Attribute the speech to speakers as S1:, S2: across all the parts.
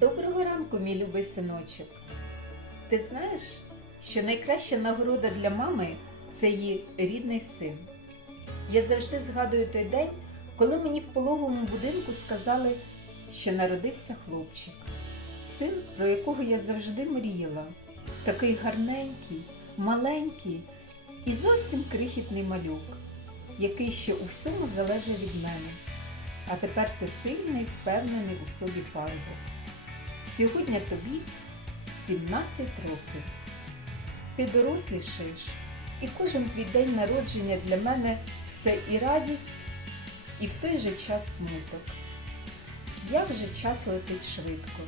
S1: Доброго ранку, мій любий синочок. Ти знаєш, що найкраща нагорода для мами це її рідний син. Я завжди згадую той день, коли мені в пологовому будинку сказали, що народився хлопчик. Син, про якого я завжди мріяла. Такий гарненький, маленький і зовсім крихітний малюк, який ще у всьому залежить від мене. А тепер ти сильний, впевнений у собі панго. Сьогодні тобі 17 років. Ти дорослішаєш, і кожен твій день народження для мене це і радість, і в той же час смуток. Як же час летить швидко.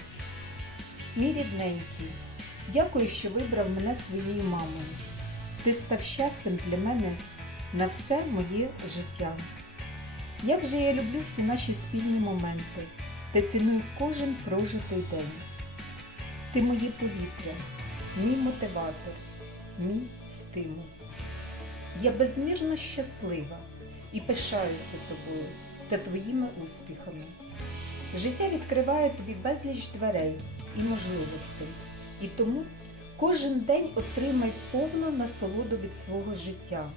S1: Мій рідненький, дякую, що вибрав мене своєю мамою. Ти став щастям для мене на все моє життя. Як же я люблю всі наші спільні моменти та ціную кожен прожитий день. Ти моє повітря, мій мотиватор, мій стимул. Я безмірно щаслива і пишаюся тобою та твоїми успіхами. Життя відкриває тобі безліч дверей і можливостей, і тому кожен день отримай повну насолоду від свого життя,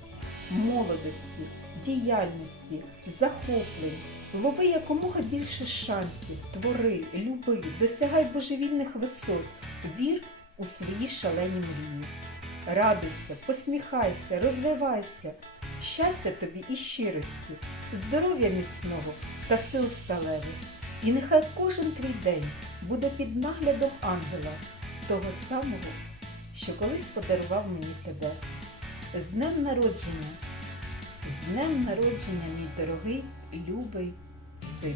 S1: молодості, діяльності, захоплень. Лови якомога більше шансів, твори, люби, досягай божевільних висот, вір у свої шалені мрії. Радуйся, посміхайся, розвивайся, щастя тобі і щирості, здоров'я міцного та сил сталевих. І нехай кожен твій день буде під наглядом ангела, того самого, що колись подарував мені тебе. З днем народження! З днем народження, мій дорогий, любий син.